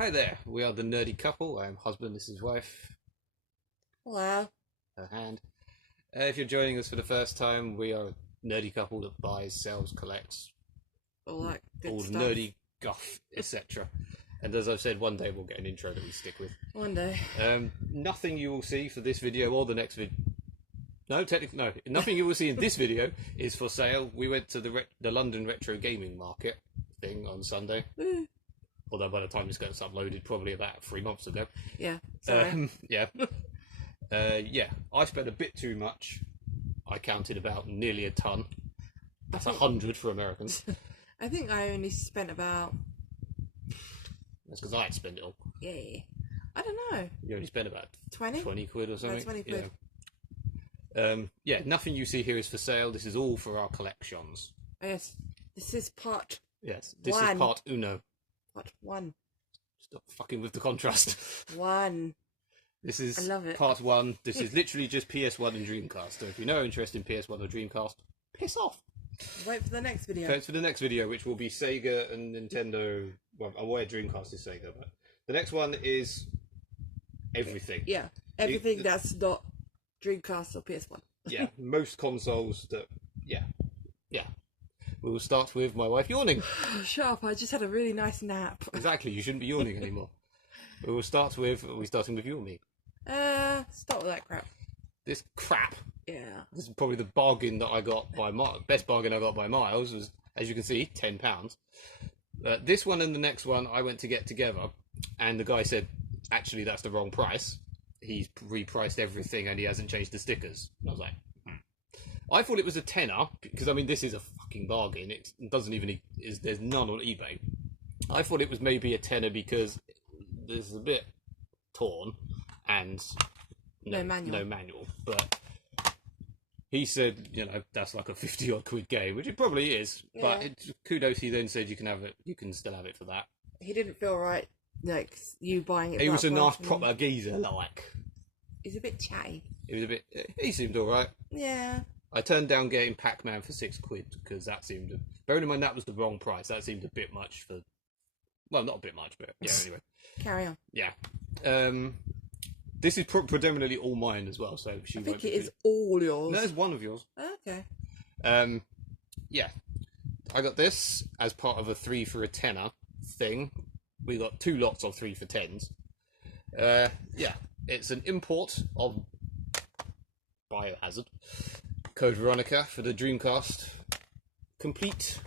Hi there, we are the nerdy couple. I'm husband, this is wife. Hello. Her hand. If you're joining us for the first time, we are a nerdy couple that buys, sells, collects, All that good all stuff. nerdy guff, etc. And as I've said, one day we'll get an intro that we stick with. One day. Nothing you will see for this video or the next video. No, technically, no. Nothing you will see in this video is for sale. We went to the London Retro Gaming Market thing on Sunday. Although by the time this gets uploaded, probably about 3 months ago. Yeah. Sorry. Yeah. Yeah. I spent a bit too much. I counted about nearly a ton. That's 100 for Americans. I think I only spent about... That's because I'd spent it all. Yeah. I don't know. You only spent about 20? 20 quid or something. About 20 quid. Yeah. Yeah, nothing you see here is for sale. This is all for our collections. Yes. This is part... Yes. This One. is part uno. Part 1. Stop fucking with the contrast. 1. This is I love it. part 1. This is literally just PS1 and Dreamcast. So if you're no interest in PS1 or Dreamcast, piss off. Wait for the next video. Thanks for the next video, which will be Sega and Nintendo. Well, I'm aware Dreamcast is Sega, but the next one is everything. Yeah. Everything that's not Dreamcast or PS1. Yeah, most consoles that. Yeah. We will start with my wife yawning. Shut up, I just had a really nice nap. Exactly, you shouldn't be yawning anymore. We will start with. Are we starting with you or me? Start with that crap. This crap. Yeah. This is probably the bargain that I got by best bargain I got by miles was, as you can see, £10. This one and the next one I went to get together, and the guy said, actually, that's the wrong price. He's repriced everything and he hasn't changed the stickers. And I was like, I thought it was a tenner because I mean this is a fucking bargain. It doesn't even there's none on eBay. I thought it was maybe a tenner because this is a bit torn and No manual. But he said, that's like a 50 odd quid game, which it probably is. Yeah. But kudos, he then said you can have it. You can still have it for that. He didn't feel right, like, you buying it. He was a nice price. proper geezer, like. He's a bit chatty. He was a bit. He seemed all right. Yeah. I turned down getting Pac-Man for £6 because that seemed. Bearing in mind that was the wrong price, that seemed a bit much for. Well, not a bit much, but yeah. Anyway. Carry on. Yeah. This is predominantly all mine as well, so she. I think it is all yours. No, it's one of yours. Okay. Yeah. I got this as part of a 3 for a tenner thing. We got 2 lots of 3 for 10s. Yeah. It's an import of Biohazard. Code Veronica for the Dreamcast. Complete.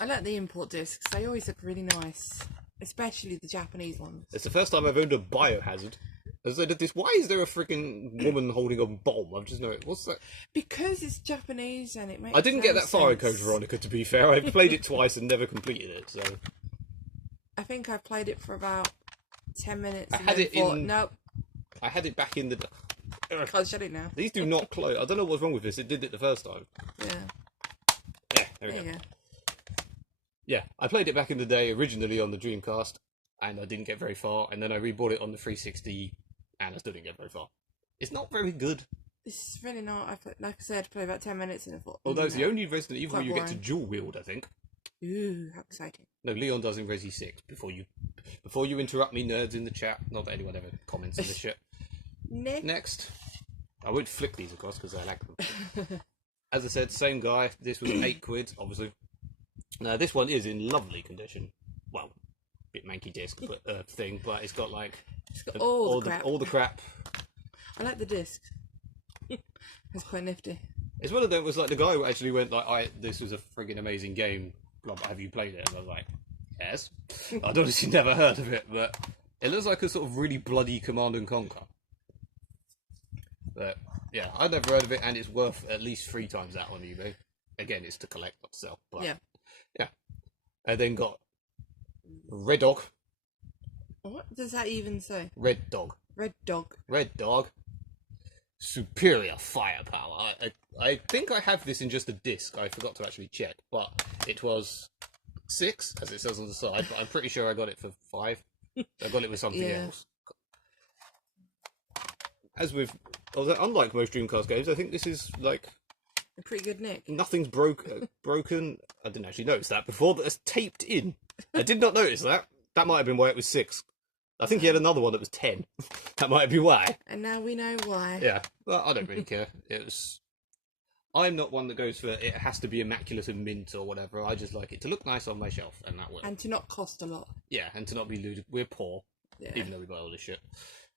I like the import discs. They always look really nice. Especially the Japanese ones. It's the first time I've owned a Biohazard. As I did this, why is there a freaking woman holding a bomb? I've just noticed. What's that? Because it's Japanese and it makes I didn't get that far in Code sense. Veronica, to be fair. I played it twice and never completed it, so... I think I played it for about 10 minutes. I and had then it thought, in- nope, I had it back in the... can't shut it now. These do not close. I don't know what's wrong with this. It did it the first time. Yeah. Yeah, there we There go. you go. Yeah, I played it back in the day, originally on the Dreamcast, and I didn't get very far, and then I rebought it on the 360, and I still didn't get very far. It's not very good. This is really not. Like I said, I played about 10 minutes and I thought. Although it's the no. only Resident Evil Quite you get to boring. dual wield, I think. Ooh, how exciting. No, Leon does in Resi 6, before you interrupt me, nerds in the chat. Not that anyone ever comments on this shit. Nick. Next. I won't flick these across because I like them. As I said, same guy. This was £8, obviously. Now, this one is in lovely condition. Well, bit manky disc but thing, but it's got like It's got all the crap. all the crap. I like the disc. It's quite nifty. It's one of them. Was like the guy who actually went like, "This was a friggin' amazing game. Blah, blah, have you played it?" And I was like, "Yes." I'd honestly never heard of it, but it looks like a sort of really bloody Command and Conquer. But yeah, I'd never heard of it, and it's worth at least 3 times that on eBay. Again, it's to collect, not to sell. But, Yeah. yeah. I then got Red Dog. What does that even say? Red Dog. Red dog. Red Dog. Superior firepower. I think I have this in just a disc. I forgot to actually check, but it was 6, as it says on the side. But I'm pretty sure I got it for 5. I got it with something Yeah. else. As with, unlike most Dreamcast games, I think this is like A pretty good nick. nothing's broken. I didn't actually notice that before. But it's taped in. I did not notice that. That might have been why it was 6. I think he had another one that was 10. That might be why. And now we know why. Yeah. Well, I don't really care. I'm not one that goes for it has to be immaculate and mint or whatever. I just like it to look nice on my shelf, and that will. And to not cost a lot. Yeah, and to not be ludicrous. We're poor, even though we buy all this shit.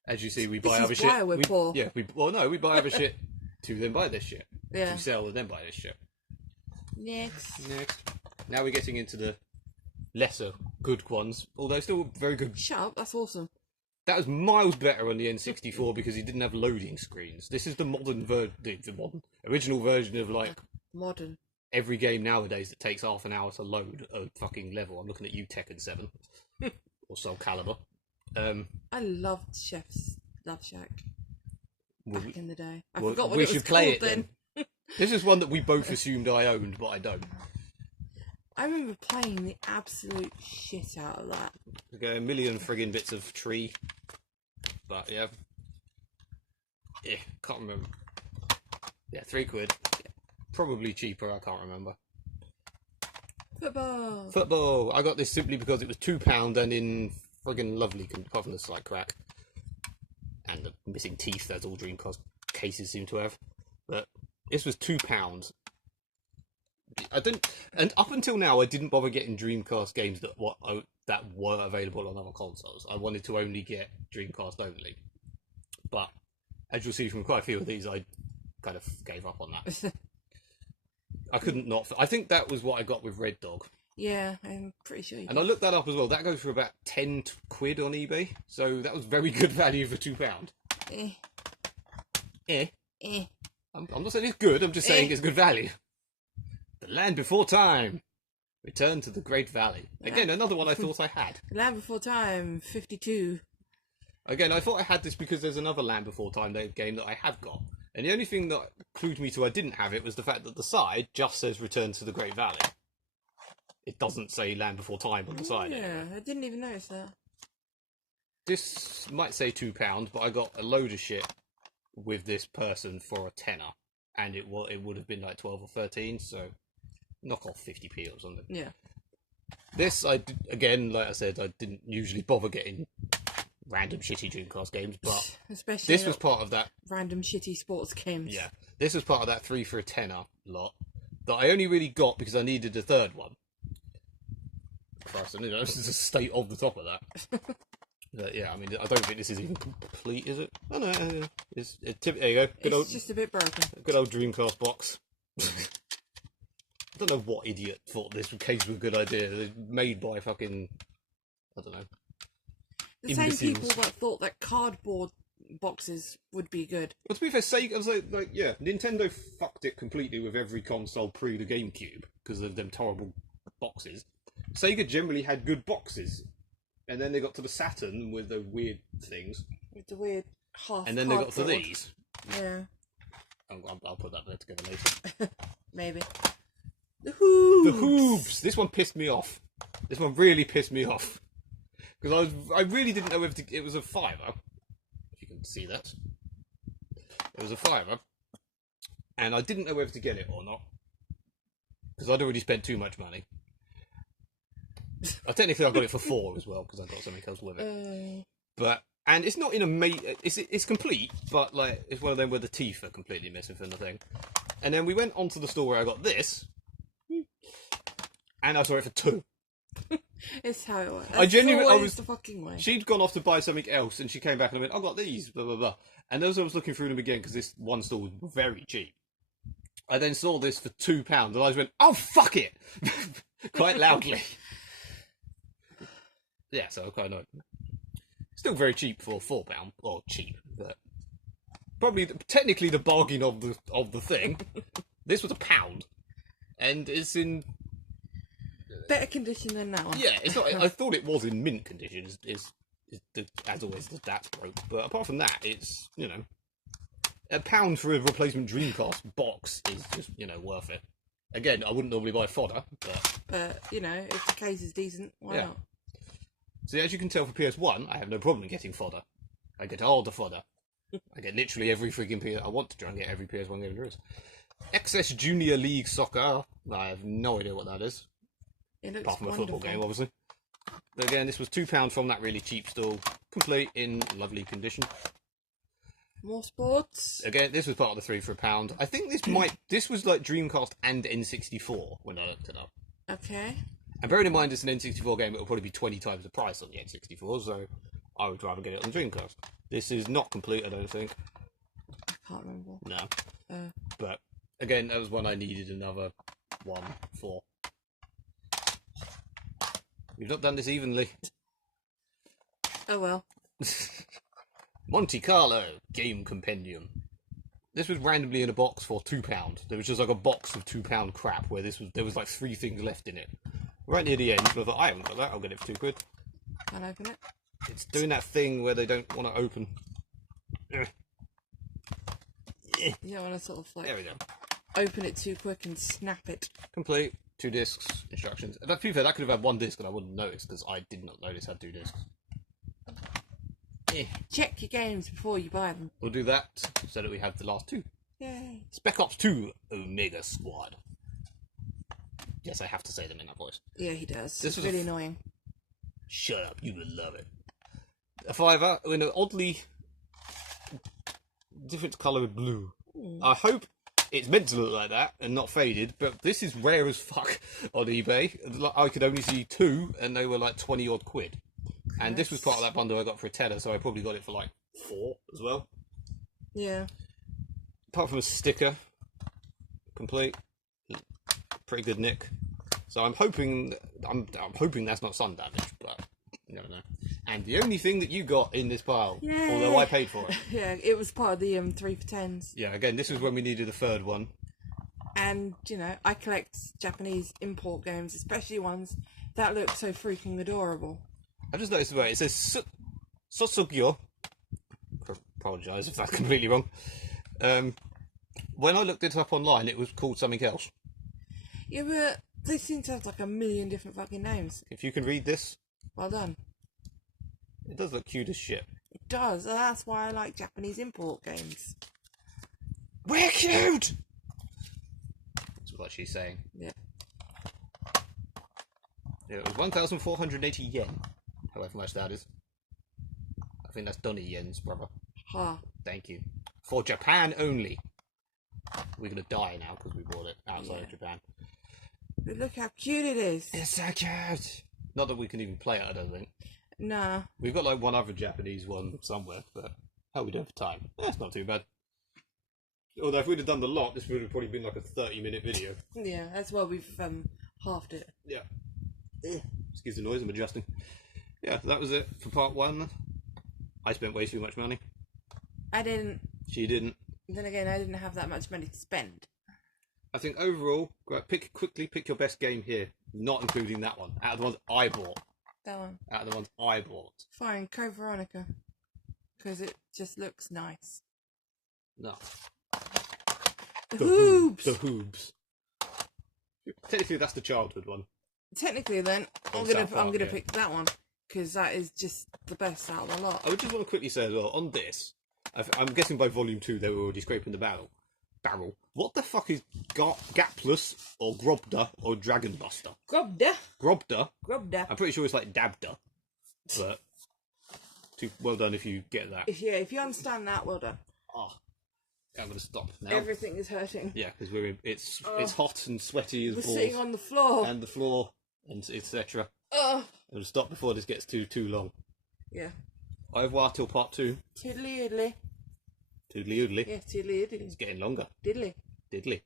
As you see, we This buy is other why shit. we're poor. Yeah, we buy other shit to then buy this shit. Yeah. To sell and then buy this shit. Next. Now we're getting into the lesser good ones, although still very good. Shut up, that's awesome. That was miles better on the N64 because he didn't have loading screens. This is the original version of like modern. Every game nowadays that takes half an hour to load a fucking level. I'm looking at you, Tekken 7 or Soul Calibur. I loved Chef's Love Shack back in the day. I well, forgot what we it was should play called it then. This is one that we both assumed I owned, but I don't. I remember playing the absolute shit out of that. Okay, a million friggin' bits of tree. But yeah. Can't remember. Yeah, £3. Probably cheaper, I can't remember. Football! I got this simply because it was £2 and in friggin' lovely apart from the slight crack. And the missing teeth, as all Dreamcast cases seem to have. But this was £2. And up until now, I didn't bother getting Dreamcast games that were available on other consoles. I wanted to only get Dreamcast only. But as you'll see from quite a few of these, I kind of gave up on that. I couldn't not. I think that was what I got with Red Dog. Yeah, I'm pretty sure you And I looked that up as well. That goes for about £10 on eBay. So that was very good value for £2. I'm not saying it's good, I'm just saying it's good value. The Land Before Time. Return to the Great Valley. Again, another one I thought I had. Land Before Time, 52. Again, I thought I had this because there's another Land Before Time game that I have got. And the only thing that clued me to I didn't have it was the fact that the side just says Return to the Great Valley. It doesn't say Land Before Time on the side. Yeah, anyway. I didn't even notice that. This might say £2, but I got a load of shit with this person for a tenner. And it would have been like 12 or 13, so knock off 50p or something. Yeah. This, again, like I said, I didn't usually bother getting random shitty Dreamcast games, but especially this was part of that. Random shitty sports games. Yeah, this was part of that 3 for a tenner lot that I only really got because I needed a third one. Christ, this is a state of the top of that. But yeah, I mean, I don't think this is even complete, is it? Oh no, there you go. It's just a bit broken. Good old Dreamcast box. I don't know what idiot thought this case was a good idea. They're made by fucking, I don't know. The same people that thought that cardboard boxes would be good. Well, to be fair, Sega, Nintendo fucked it completely with every console pre the GameCube because of them horrible boxes. Sega generally had good boxes. And then they got to the Saturn with the weird things. With the weird half. And then they got to these. Yeah. I'll put that there together later. Maybe. The hoops. The hoops. This one pissed me off. This one really pissed me off because I really didn't know if it was a £5. If you can see that, it was a £5, and I didn't know whether to get it or not because I'd already spent too much money. Technically, I got it for £4 as well because I got something else with it. And it's not in a it's complete, but like it's one of them where the teeth are completely missing from the thing. And then we went onto the store where I got this, and I saw it for £2. It's how it works. I genuinely, was the fucking way. She'd gone off to buy something else, and she came back and I went, "I got these." Blah blah blah. And as I was looking through them again, because this one store was very cheap, I then saw this for £2, and I just went, "Oh fuck it!" quite loudly. Yeah, so I quite annoyed. Still very cheap for £4, or cheap, but probably technically the bargain of the thing. This was £1, and it's in better condition than that one. Yeah, it's not. I thought it was in mint condition. As always, the DAT's broke. But apart from that, it's £1 for a replacement Dreamcast box is just worth it. Again, I wouldn't normally buy fodder, but if the case is decent, why not? See, as you can tell for PS1, I have no problem getting fodder. I get all the fodder. I get literally every freaking I want to try and get every PS1 game there is. XS Junior League Soccer. I have no idea what that is. It looks apart from wonderful. a football game, obviously. Again, this was £2 from that really cheap stall, complete in lovely condition. More sports. Again, this was part of the 3 for £1. I think this was like Dreamcast and N64 when I looked it up. Okay. And bearing in mind it's an N64 game, it will probably be 20 times the price on the N64, so I would rather get it on Dreamcast. This is not complete, I don't think. I can't remember. No. But again, that was one I needed another one for. We've not done this evenly. Oh well. Monte Carlo Game Compendium. This was randomly in a box for £2. There was just like a box of £2 crap where there was like 3 things left in it. Right near the end, so I thought, I haven't got that, I'll get it for £2. Can't open it. It's doing that thing where they don't want to open. You don't want to sort of like There we go. open it too quick and snap it. Complete. 2 discs, instructions. And to be fair, that could have had 1 disc and I wouldn't notice because I did not notice it had 2 discs. Check your games before you buy them. We'll do that so that we have the last 2. Yay. Spec Ops 2 Omega Squad. Yes, I have to say them in that voice. Yeah, he does. This It's was really annoying. Shut up, you will love it. A £5 in an oddly different coloured blue. I hope it's meant to look like that and not faded, but this is rare as fuck on eBay. I could only see 2 and they were like 20 odd quid. And this was part of that bundle I got for £10, so I probably got it for like 4 as well. Yeah. Apart from a sticker, complete, pretty good nick. So I'm hoping that's not sun damage, but you never know. And the only thing that you got in this pile, although I paid for it. Yeah, it was part of the 3 for 10s. Yeah, again, this was when we needed a 3rd one. And, you know, I collect Japanese import games, especially ones that look so freaking adorable. I just noticed it says Sosugyo. Apologise if that's completely wrong. When I looked it up online, it was called something else. Yeah, but they seem to have like a million different fucking names. If you can read this, well done. It does look cute as shit. It does. That's why I like Japanese import games. We're cute! That's what she's saying. Yeah. Yeah, it was 1,480 yen. However much that is. I think that's Donny yens, brother. Ha. Thank you. For Japan only. We're going to die now because we bought it outside of Japan. But look how cute it is. It's so cute. Not that we can even play it, I don't think. Nah. We've got like one other Japanese one somewhere, but how are we doing for time? That's not too bad. Although if we'd have done the lot, this would have probably been like a 30-minute video. Yeah, that's why we've halved it. Yeah. Excuse the noise, I'm adjusting. Yeah, that was it for part 1. I spent way too much money. I didn't. She didn't. Then again, I didn't have that much money to spend. I think overall, quickly pick your best game here, not including that one. Out of the ones I bought. That one. Out of the ones I bought. Fine, Code Veronica. Because it just looks nice. No. The Hoobs! The Hoobs. Technically, that's the childhood one. Technically, then, I'm gonna pick that one. Because that is just the best out of the lot. I would just want to quickly say as well, on this, I'm guessing by volume 2 they were already scraping the barrel. What the fuck is Gapless or Grobda or Dragon Buster? Grobda? I'm pretty sure it's like Dabda. But well done if you get that. If you understand that, well done. Oh, I'm going to stop now. Everything is hurting. Yeah, because it's hot and sweaty as balls. We're sitting on the floor. And the floor, and etc. I'm going to stop before this gets too long. Yeah. Au revoir till part 2. Toodly oodly. Toodly oodly. Yeah, toodly oodly. It's getting longer. Diddly. Diddly.